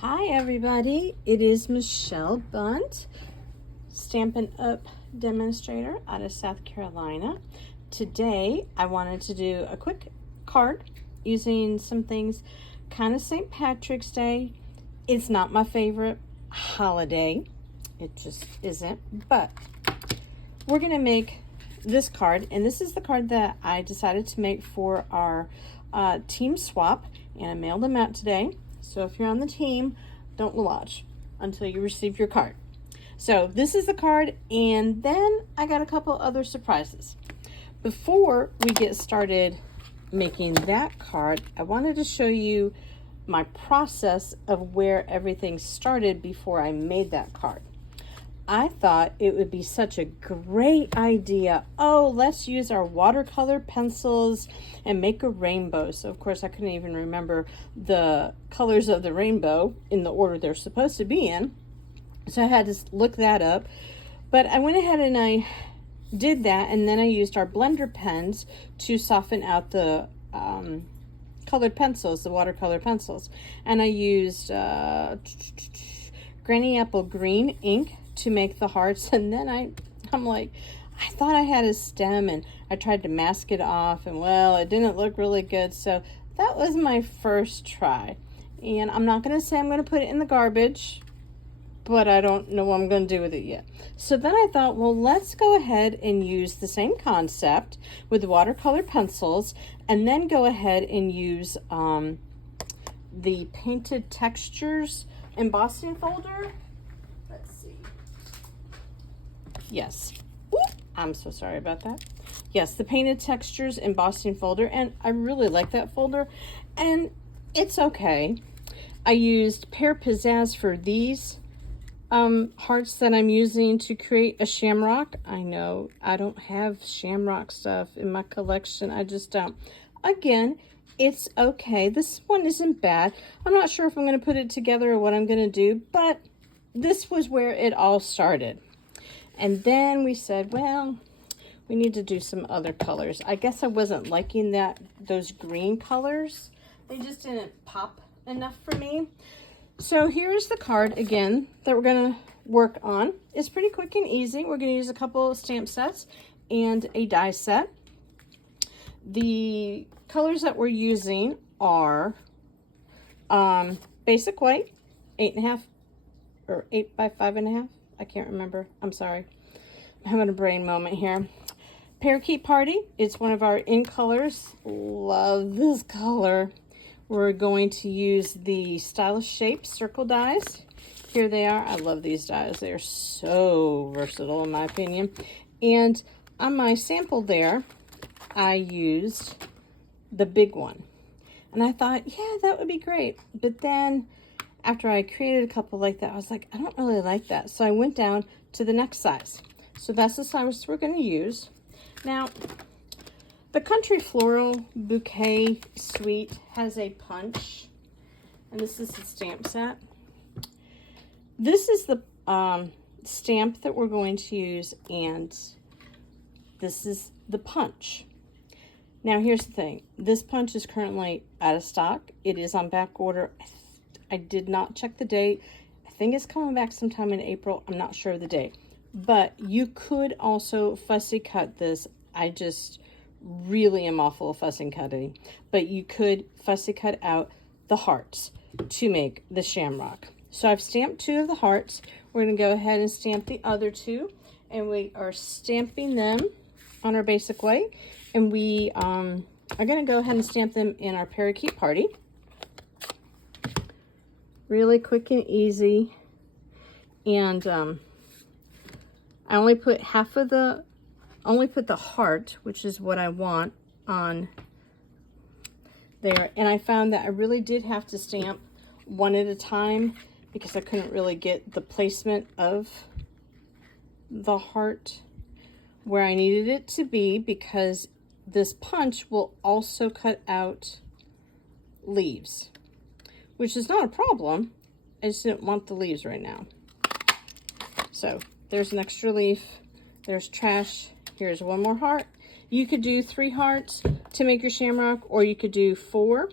Hi everybody, it is Michelle Bunt, Stampin' Up! Demonstrator out of South Carolina. Today I wanted to do a quick card using some things kind of St. Patrick's Day. It's not my favorite holiday, it just isn't, but we're going to make this card, and this is the card that I decided to make for our team swap, and I mailed them out today. So if you're on the team, don't watch until you receive your card. So this is the card, and then I got a couple other surprises. Before we get started making that card, I wanted to show you my process of where everything started before I made that card. I thought it would be such a great idea. Oh, let's use our watercolor pencils and make a rainbow. So of course I couldn't even remember the colors of the rainbow in the order they're supposed to be in. So I had to look that up. But I went ahead and I did that, and then I used our blender pens to soften out the colored pencils, the watercolor pencils. And I used Granny Apple Green ink to make the hearts, and then I'm like, I thought I had a stem, and I tried to mask it off, and well, it didn't look really good. So that was my first try, and I'm not going to say I'm going to put it in the garbage, but I don't know what I'm going to do with it yet. So then I thought, well, let's go ahead and use the same concept with the watercolor pencils, and then go ahead and use the Painted Textures embossing folder. Let's see. Yes. Ooh, I'm so sorry about that. Yes, the Painted Textures embossing folder, and I really like that folder, and it's okay. I used Pear Pizzazz for these hearts that I'm using to create a shamrock. I know I don't have shamrock stuff in my collection. I just don't. Again, it's okay. This one isn't bad. I'm not sure if I'm going to put it together or what I'm going to do, but this was where it all started. And then we said, well, we need to do some other colors. I guess I wasn't liking those green colors. They just didn't pop enough for me. So here's the card again that we're going to work on. It's pretty quick and easy. We're going to use a couple of stamp sets and a die set. The colors that we're using are basic white, 8.5 or 8 by 5.5. I can't remember. I'm sorry. I'm having a brain moment here. Parakeet Party. It's one of our in colors. Love this color. We're going to use the Stylish Shapes circle dies. Here they are. I love these dies. They are so versatile in my opinion. And on my sample there, I used the big one. And I thought, yeah, that would be great. But then after I created a couple like that, I was like, I don't really like that. So I went down to the next size. So that's the size we're going to use. Now, the Country Floral Bouquet Suite has a punch. And this is the stamp set. This is the stamp that we're going to use, and this is the punch. Now, here's the thing. This punch is currently out of stock. It is on back order. I did not check the date. I think it's coming back sometime in April. I'm not sure of the date. But you could also fussy cut this. I just really am awful at fussy cutting. But you could fussy cut out the hearts to make the shamrock. So I've stamped 2 of the hearts. We're going to go ahead and stamp the other 2. And we are stamping them on our basic white. And we are going to go ahead and stamp them in our Parakeet Party. Really quick and easy. And I only put the heart, which is what I want, on there. And I found that I really did have to stamp one at a time because I couldn't really get the placement of the heart where I needed it to be, because this punch will also cut out leaves, which is not a problem. I just didn't want the leaves right now. So there's an extra leaf. There's trash. Here's one more heart. You could do 3 hearts to make your shamrock, or you could do 4.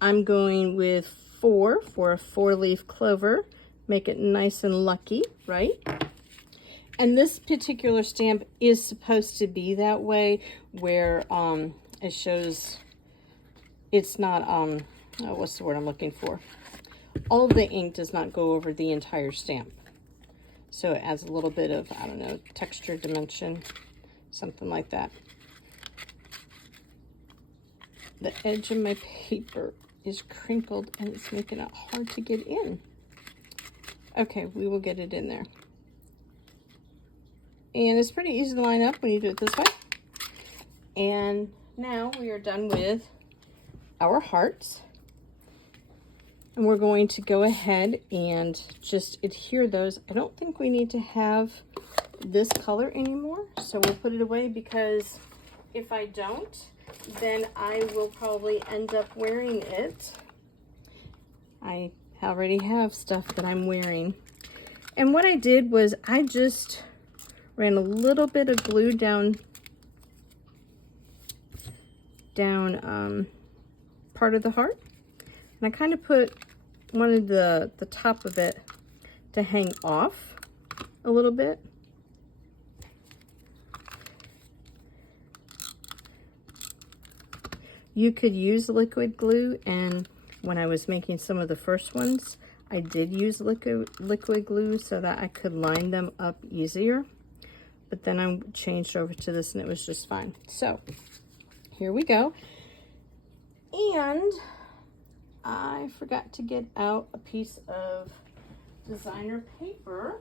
I'm going with 4 for a 4-leaf clover. Make it nice and lucky, right? And this particular stamp is supposed to be that way, where it shows it's not, oh, what's the word I'm looking for? All of the ink does not go over the entire stamp. So it adds a little bit of, I don't know, texture dimension, something like that. The edge of my paper is crinkled and it's making it hard to get in. Okay, we will get it in there. And it's pretty easy to line up when you do it this way. And now we are done with our hearts. And we're going to go ahead and just adhere those. I don't think we need to have this color anymore, so we'll put it away, because if I don't, then I will probably end up wearing it. I already have stuff that I'm wearing. And what I did was I just ran a little bit of glue down part of the heart. And I kind of wanted the top of it to hang off a little bit. You could use liquid glue, and when I was making some of the first ones, I did use liquid glue so that I could line them up easier. But then I changed over to this and it was just fine. So here we go. And I forgot to get out a piece of designer paper.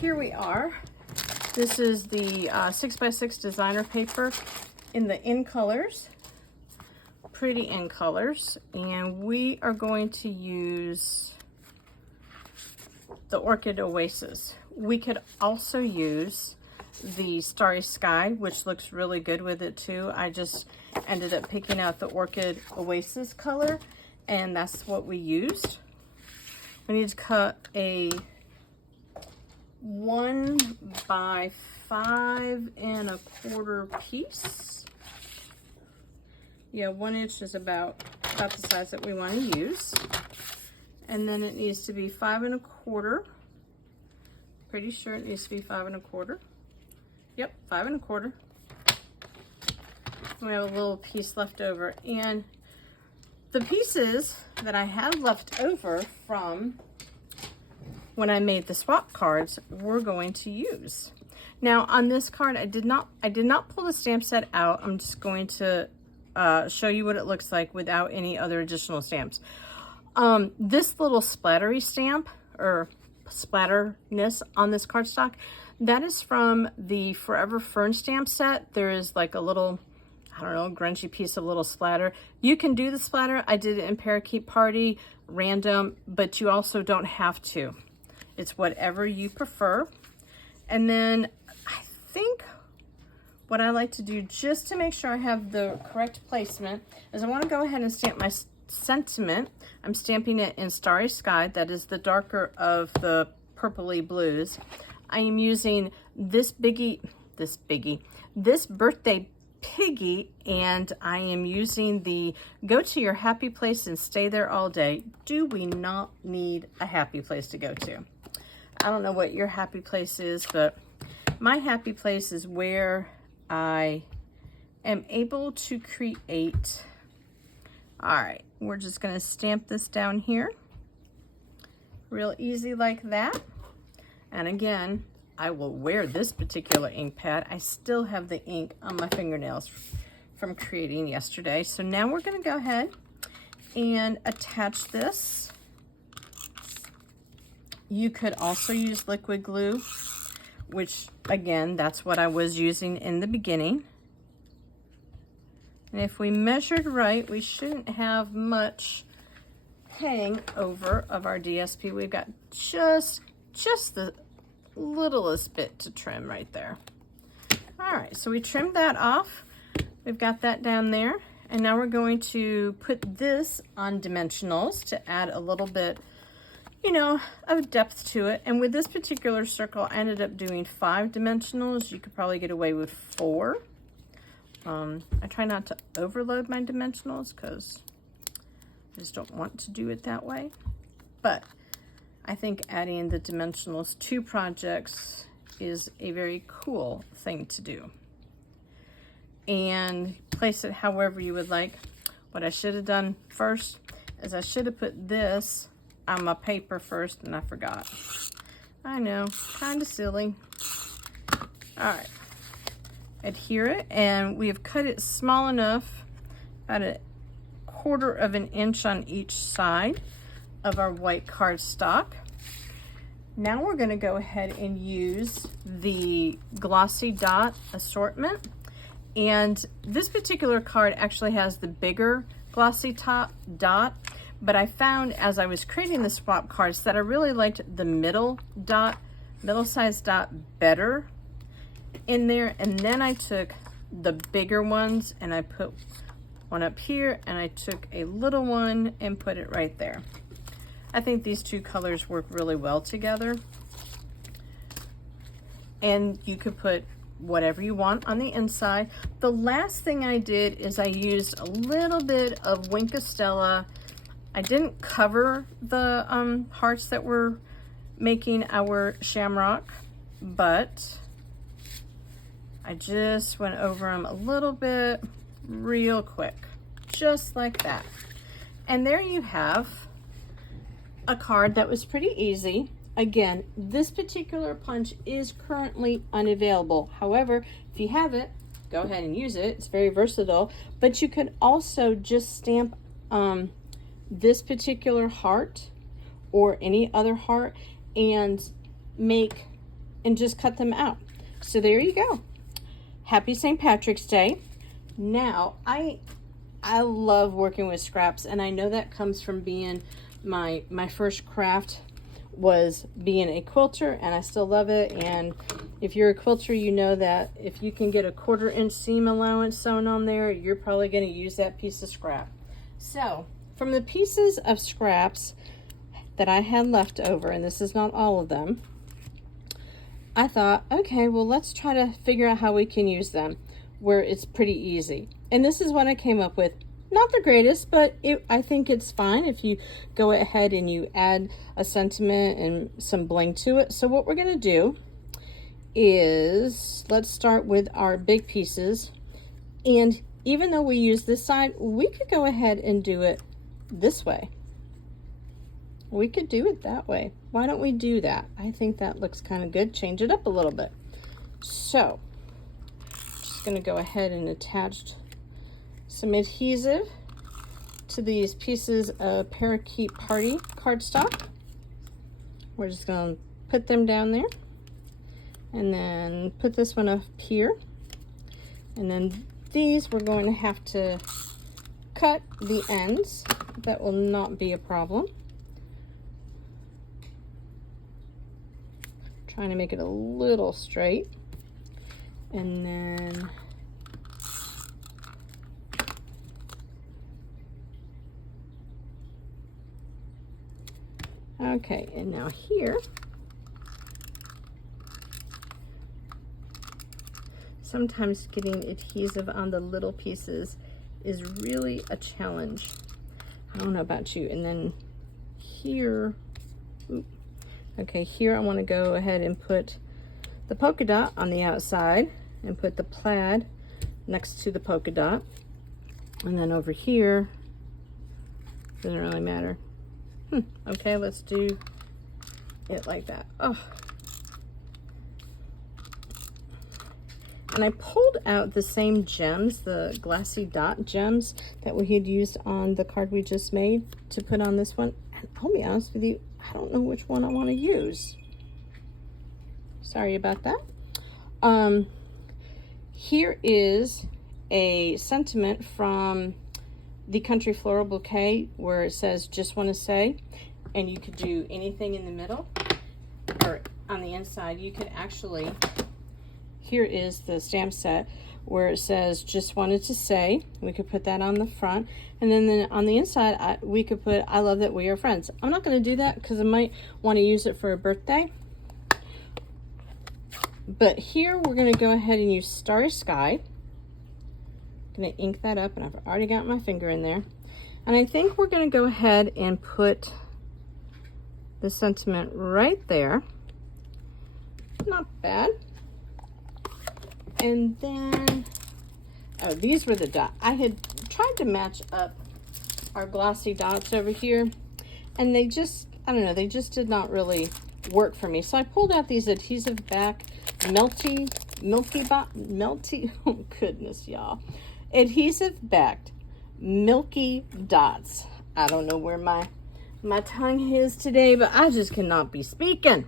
Here we are. This is the 6x6 designer paper in the in colors, pretty in colors, and we are going to use the Orchid Oasis. We could also use the Starry Sky, which looks really good with it too. I just ended up picking out the Orchid Oasis color, and that's what we used. We need to cut a 1 by 5 1/4 piece. Yeah, 1 inch is about the size that we want to use. And then it needs to be 5 1/4. Pretty sure it needs to be 5 1/4. Yep, 5 1/4. We have a little piece left over. And the pieces that I have left over from when I made the swap cards, we're going to use. Now on this card, I did not pull the stamp set out. I'm just going to show you what it looks like without any other additional stamps. This little splattery stamp, or splatterness on this cardstock, that is from the Forever Fern stamp set. There is like a little, I don't know, grungy piece of little splatter. You can do the splatter. I did it in Parakeet Party, random, but you also don't have to. It's whatever you prefer. And then I think what I like to do, just to make sure I have the correct placement, is I want to go ahead and stamp my sentiment. I'm stamping it in Starry Sky. That is the darker of the purpley blues. I am using this birthday piggy, and I am using the Go to Your Happy Place and Stay There All Day. Do we not need a happy place to go to? I don't know what your happy place is, but my happy place is where I am able to create. All right, we're just going to stamp this down here. Real easy like that. And again, I will wear this particular ink pad. I still have the ink on my fingernails from creating yesterday. So now we're going to go ahead and attach this. You could also use liquid glue, which again, that's what I was using in the beginning. And if we measured right, we shouldn't have much hang over of our DSP. We've got just the littlest bit to trim right there. All right, so we trimmed that off. We've got that down there. And now we're going to put this on dimensionals to add a little bit, you know, of depth to it. And with this particular circle, I ended up doing 5 dimensionals. You could probably get away with 4. I try not to overload my dimensionals because I just don't want to do it that way. But I think adding the dimensionals to projects is a very cool thing to do. And place it however you would like. What I should have done first is I should have put this on my paper first, and I forgot. I know, kind of silly. All right, adhere it, and we have cut it small enough, about 1/4 of an inch on each side of our white cardstock. Now we're going to go ahead and use the glossy dot assortment. And this particular card actually has the bigger glossy top dot, but I found as I was creating the swap cards that I really liked the middle size dot better in there. And then I took the bigger ones and I put one up here, and I took a little one and put it right there. I think these two colors work really well together. And you could put whatever you want on the inside. The last thing I did is I used a little bit of Winkostella. I didn't cover the hearts that we're making our shamrock, but I just went over them a little bit real quick, just like that. And there you have a card that was pretty easy. Again, this particular punch is currently unavailable. However, if you have it, go ahead and use it. It's very versatile. But you could also just stamp this particular heart or any other heart and just cut them out. So there you go. Happy St. Patrick's Day. Now, I love working with scraps, and I know that comes from being my first craft was being a quilter, and I still love it. And if you're a quilter, you know that if you can get a 1/4 inch seam allowance sewn on there, you're probably going to use that piece of scrap. So from the pieces of scraps that I had left over, and this is not all of them, I thought, okay, well, let's try to figure out how we can use them where it's pretty easy. And this is what I came up with. Not the greatest, but I think it's fine if you go ahead and you add a sentiment and some bling to it. So what we're going to do is let's start with our big pieces. And even though we use this side, we could go ahead and do it this way. We could do it that way. Why don't we do that? I think that looks kind of good. Change it up a little bit. So just going to go ahead and attach some adhesive to these pieces of Parakeet Party cardstock. We're just going to put them down there, and then put this one up here, and then these we're going to have to cut the ends. That will not be a problem. Trying to make it a little straight, and then okay, and now here, sometimes getting adhesive on the little pieces is really a challenge. I don't know about you. And then here, okay, here I want to go ahead and put the polka dot on the outside and put the plaid next to the polka dot. And then over here, doesn't really matter. Okay, let's do it like that. Oh. And I pulled out the same gems, the glassy dot gems that we had used on the card we just made to put on this one. And I'll be honest with you, I don't know which one I want to use. Sorry about that. Here is a sentiment from the Country Floral Bouquet where it says, just want to say, and you could do anything in the middle or on the inside. You could actually, here is the stamp set where it says, just wanted to say. We could put that on the front, and then on the inside, we could put, I love that we are friends. I'm not going to do that because I might want to use it for a birthday. But here we're going to go ahead and use Starry Sky. Gonna ink that up, and I've already got my finger in there. And I think we're gonna go ahead and put the sentiment right there. Not bad. And then, oh, these were the dots. I had tried to match up our glossy dots over here, and they just, I don't know, they just did not really work for me. So I pulled out these adhesive back melty, oh goodness, y'all. Adhesive backed milky dots. I don't know where my tongue is today, but I just cannot be speaking.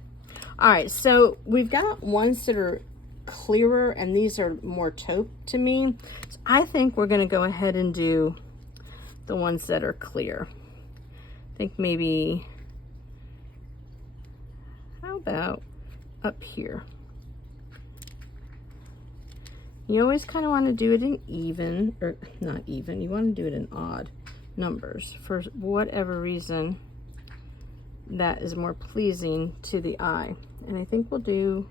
All right, so we've got ones that are clearer, and these are more taupe to me. So I think we're gonna go ahead and do the ones that are clear. I think maybe, how about up here? You always kind of want to do it in even, or not even, you want to do it in odd numbers. For whatever reason, that is more pleasing to the eye. And I think we'll do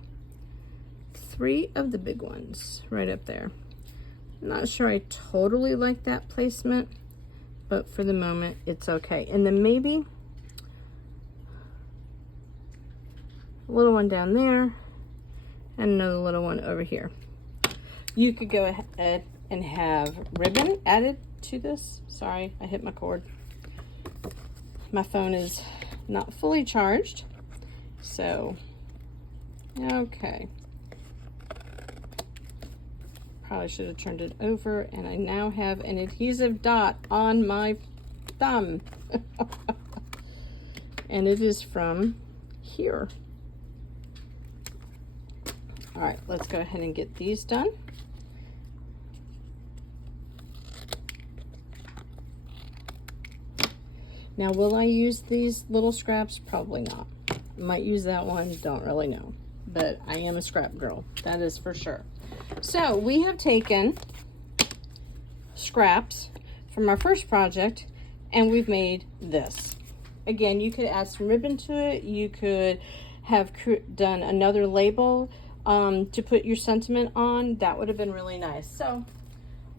3 of the big ones right up there. I'm not sure I totally like that placement, but for the moment, it's okay. And then maybe a little one down there and another little one over here. You could go ahead and have ribbon added to this. Sorry, I hit my cord. My phone is not fully charged. So, okay. Probably should have turned it over, and I now have an adhesive dot on my thumb. And it is from here. All right, let's go ahead and get these done. Now, will I use these little scraps? Probably not. Might use that one, don't really know. But I am a scrap girl, that is for sure. So we have taken scraps from our first project, and we've made this. Again, you could add some ribbon to it. You could have done another label to put your sentiment on. That would have been really nice. So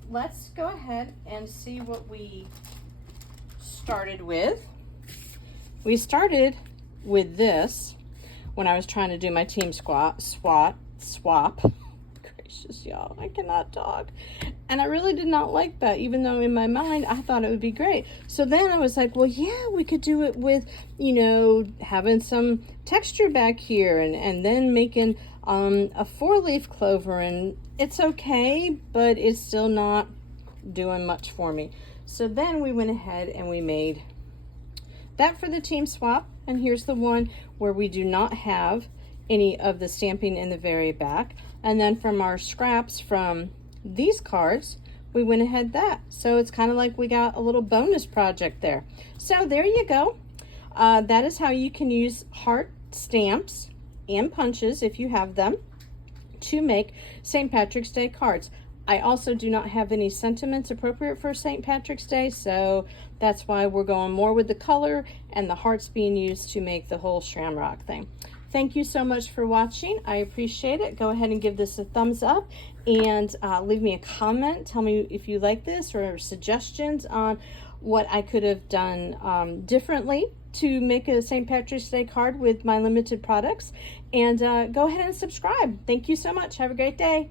let's go ahead and see what we started with. We started with this when I was trying to do my team swap. Gracious, y'all, I cannot talk. And I really did not like that, even though in my mind I thought it would be great. So then I was like, well, yeah, we could do it with, you know, having some texture back here, and then making a 4-leaf clover, and it's okay, but it's still not doing much for me. So then we went ahead and we made that for the team swap. And here's the one where we do not have any of the stamping in the very back. And then from our scraps from these cards, we went ahead that. So it's kind of like we got a little bonus project there. So there you go. That is how you can use heart stamps and punches, if you have them, to make St. Patrick's Day cards. I also do not have any sentiments appropriate for St. Patrick's Day, so that's why we're going more with the color and the hearts being used to make the whole shamrock thing. Thank you so much for watching. I appreciate it. Go ahead and give this a thumbs up, and leave me a comment. Tell me if you like this, or suggestions on what I could have done differently to make a St. Patrick's Day card with my limited products. And go ahead and subscribe. Thank you so much. Have a great day.